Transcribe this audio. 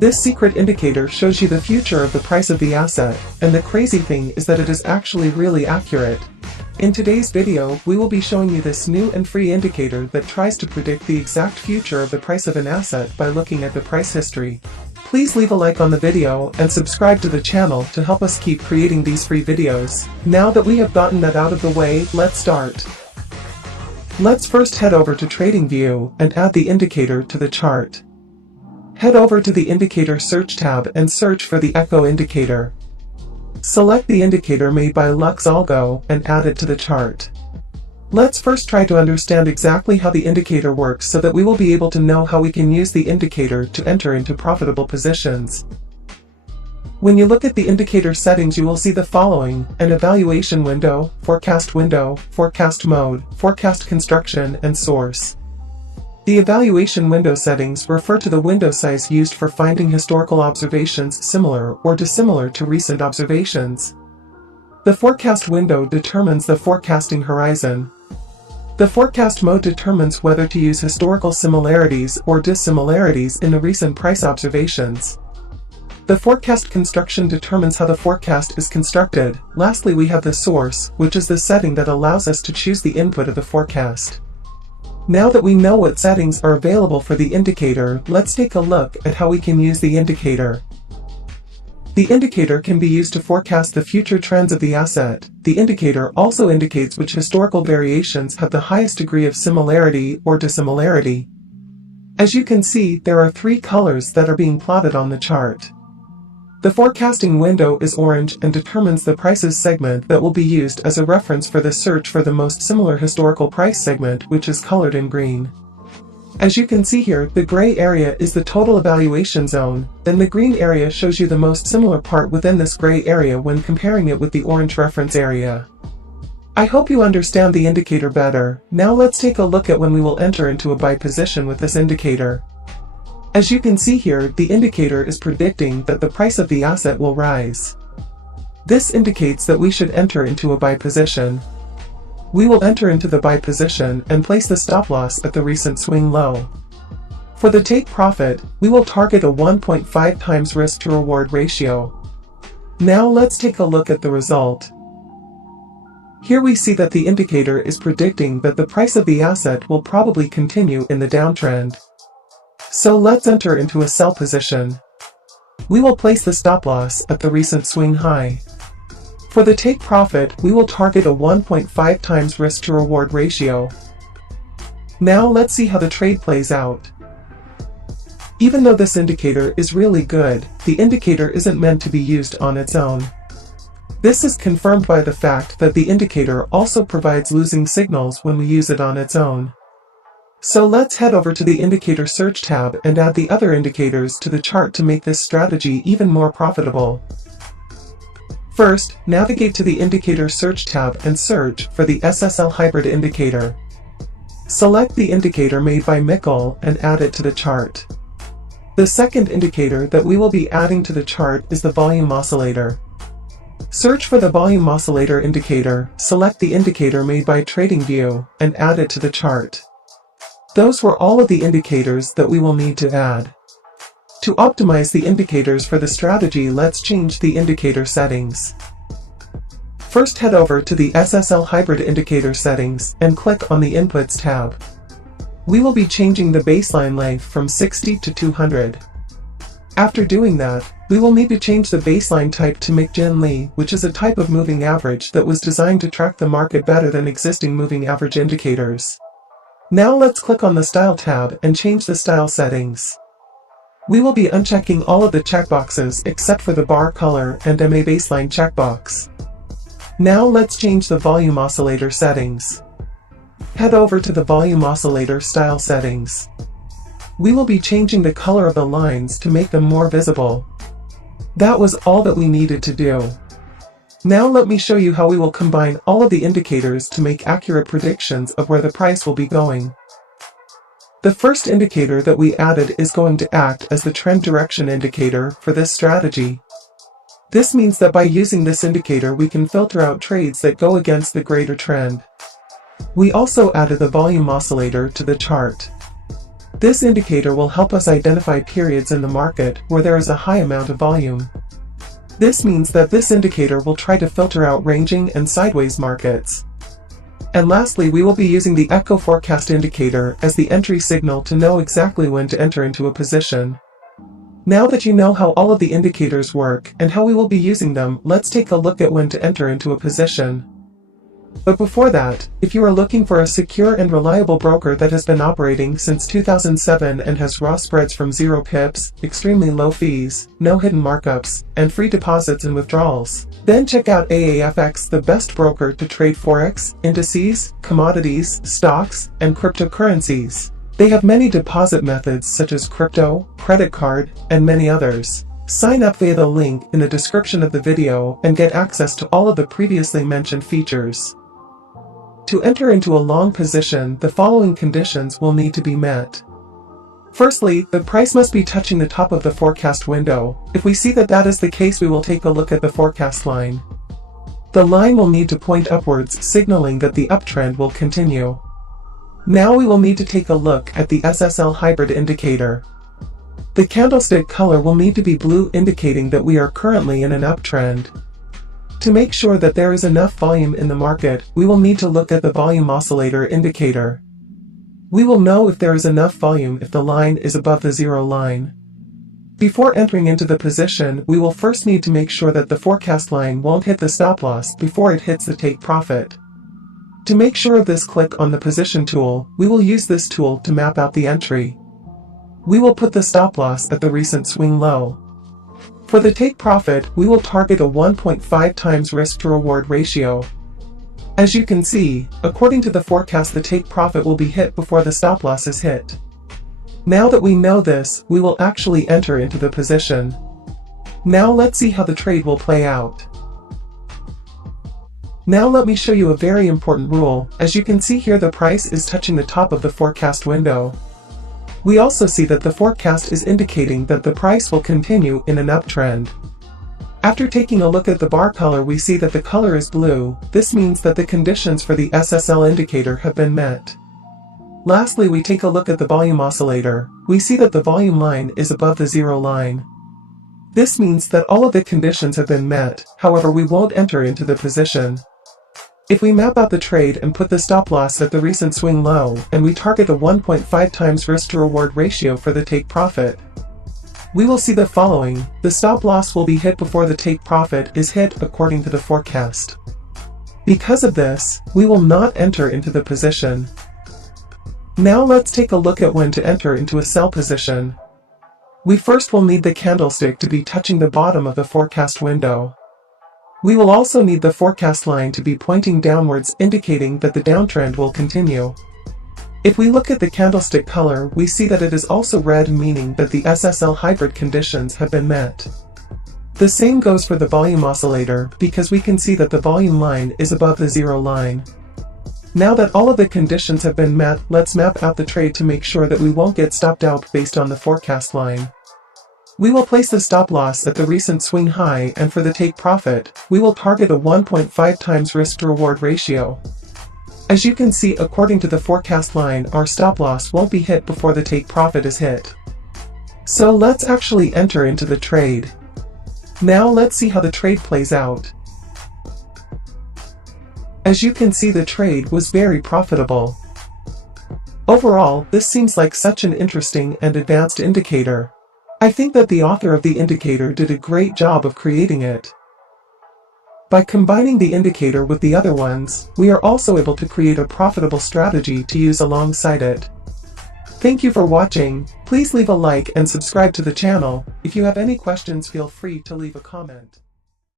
This secret indicator shows you the future of the price of the asset, and the crazy thing is that it is actually really accurate. In today's video, we will be showing you this new and free indicator that tries to predict the exact future of the price of an asset by looking at the price history. Please leave a like on the video and subscribe to the channel to help us keep creating these free videos. Now that we have gotten that out of the way, let's start. Let's first head over to TradingView and add the indicator to the chart. Head over to the Indicator Search tab and search for the Echo indicator. Select the indicator made by Lux Algo and add it to the chart. Let's first try to understand exactly how the indicator works so that we will be able to know how we can use the indicator to enter into profitable positions. When you look at the indicator settings, you will see the following: an evaluation window, forecast mode, forecast construction, and source. The evaluation window settings refer to the window size used for finding historical observations similar or dissimilar to recent observations. The forecast window determines the forecasting horizon. The forecast mode determines whether to use historical similarities or dissimilarities in the recent price observations. The forecast construction determines how the forecast is constructed. Lastly, we have the source, which is the setting that allows us to choose the input of the forecast. Now that we know what settings are available for the indicator, let's take a look at how we can use the indicator. The indicator can be used to forecast the future trends of the asset. The indicator also indicates which historical variations have the highest degree of similarity or dissimilarity. As you can see, there are three colors that are being plotted on the chart. The forecasting window is orange and determines the prices segment that will be used as a reference for the search for the most similar historical price segment, which is colored in green. As you can see here, the gray area is the total evaluation zone, then the green area shows you the most similar part within this gray area when comparing it with the orange reference area. I hope you understand the indicator better. Now let's take a look at when we will enter into a buy position with this indicator. As you can see here, the indicator is predicting that the price of the asset will rise. This indicates that we should enter into a buy position. We will enter into the buy position and place the stop loss at the recent swing low. For the take profit, we will target a 1.5 times risk to reward ratio. Now let's take a look at the result. Here we see that the indicator is predicting that the price of the asset will probably continue in the downtrend. So let's enter into a sell position. We will place the stop loss at the recent swing high. For the take profit, we will target a 1.5 times risk to reward ratio. Now let's see how the trade plays out. Even though this indicator is really good, the indicator isn't meant to be used on its own. This is confirmed by the fact that the indicator also provides losing signals when we use it on its own. So let's head over to the Indicator Search tab and add the other indicators to the chart to make this strategy even more profitable. First, navigate to the Indicator Search tab and search for the SSL Hybrid Indicator. Select the indicator made by Mikkel and add it to the chart. The second indicator that we will be adding to the chart is the Volume Oscillator. Search for the Volume Oscillator indicator, select the indicator made by TradingView, and add it to the chart. Those were all of the indicators that we will need to add. To optimize the indicators for the strategy, let's change the indicator settings. First, head over to the SSL Hybrid Indicator settings and click on the Inputs tab. We will be changing the baseline length from 60 to 200. After doing that, we will need to change the baseline type to McGinley, which is a type of moving average that was designed to track the market better than existing moving average indicators. Now let's click on the Style tab and change the style settings. We will be unchecking all of the checkboxes except for the bar color and MA baseline checkbox. Now let's change the Volume Oscillator settings. Head over to the Volume Oscillator style settings. We will be changing the color of the lines to make them more visible. That was all that we needed to do. Now let me show you how we will combine all of the indicators to make accurate predictions of where the price will be going. The first indicator that we added is going to act as the trend direction indicator for this strategy. This means that by using this indicator we can filter out trades that go against the greater trend. We also added the volume oscillator to the chart. This indicator will help us identify periods in the market where there is a high amount of volume. This means that this indicator will try to filter out ranging and sideways markets. And lastly, we will be using the Echo Forecast indicator as the entry signal to know exactly when to enter into a position. Now that you know how all of the indicators work and how we will be using them, let's take a look at when to enter into a position. But before that, if you are looking for a secure and reliable broker that has been operating since 2007 and has raw spreads from 0 pips, extremely low fees, no hidden markups, and free deposits and withdrawals, then check out AAFX, the best broker to trade forex, indices, commodities, stocks, and cryptocurrencies. They have many deposit methods such as crypto, credit card, and many others. Sign up via the link in the description of the video and get access to all of the previously mentioned features. To enter into a long position, the following conditions will need to be met. Firstly, the price must be touching the top of the forecast window. If we see that that is the case, we will take a look at the forecast line. The line will need to point upwards, signaling that the uptrend will continue. Now we will need to take a look at the SSL hybrid indicator. The candlestick color will need to be blue, indicating that we are currently in an uptrend. To make sure that there is enough volume in the market, we will need to look at the volume oscillator indicator. We will know if there is enough volume if the line is above the 0 line. Before entering into the position, we will first need to make sure that the forecast line won't hit the stop loss before it hits the take profit. To make sure of this, click on the position tool. We will use this tool to map out the entry. We will put the stop loss at the recent swing low. For the take profit, we will target a 1.5 times risk to reward ratio. As you can see, according to the forecast, the take profit will be hit before the stop loss is hit. Now that we know this, we will actually enter into the position. Now let's see how the trade will play out. Now let me show you a very important rule. As you can see here, the price is touching the top of the forecast window. We also see that the forecast is indicating that the price will continue in an uptrend. After taking a look at the bar color, we see that the color is blue. This means that the conditions for the SSL indicator have been met. Lastly, we take a look at the volume oscillator. We see that the volume line is above the 0 line. This means that all of the conditions have been met, however we won't enter into the position. If we map out the trade and put the stop loss at the recent swing low, and we target a 1.5 times risk to reward ratio for the take profit, we will see the following. The stop loss will be hit before the take profit is hit according to the forecast. Because of this, we will not enter into the position. Now let's take a look at when to enter into a sell position. We first will need the candlestick to be touching the bottom of the forecast window. We will also need the forecast line to be pointing downwards, indicating that the downtrend will continue. If we look at the candlestick color, we see that it is also red, meaning that the SSL hybrid conditions have been met. The same goes for the volume oscillator, because we can see that the volume line is above the 0 line. Now that all of the conditions have been met, let's map out the trade to make sure that we won't get stopped out based on the forecast line. We will place the stop loss at the recent swing high, and for the take profit, we will target a 1.5 times risk to reward ratio. As you can see, according to the forecast line, our stop loss won't be hit before the take profit is hit. So let's actually enter into the trade. Now let's see how the trade plays out. As you can see, the trade was very profitable. Overall, this seems like such an interesting and advanced indicator. I think that the author of the indicator did a great job of creating it. By combining the indicator with the other ones, we are also able to create a profitable strategy to use alongside it. Thank you for watching. Please leave a like and subscribe to the channel. If you have any questions, feel free to leave a comment.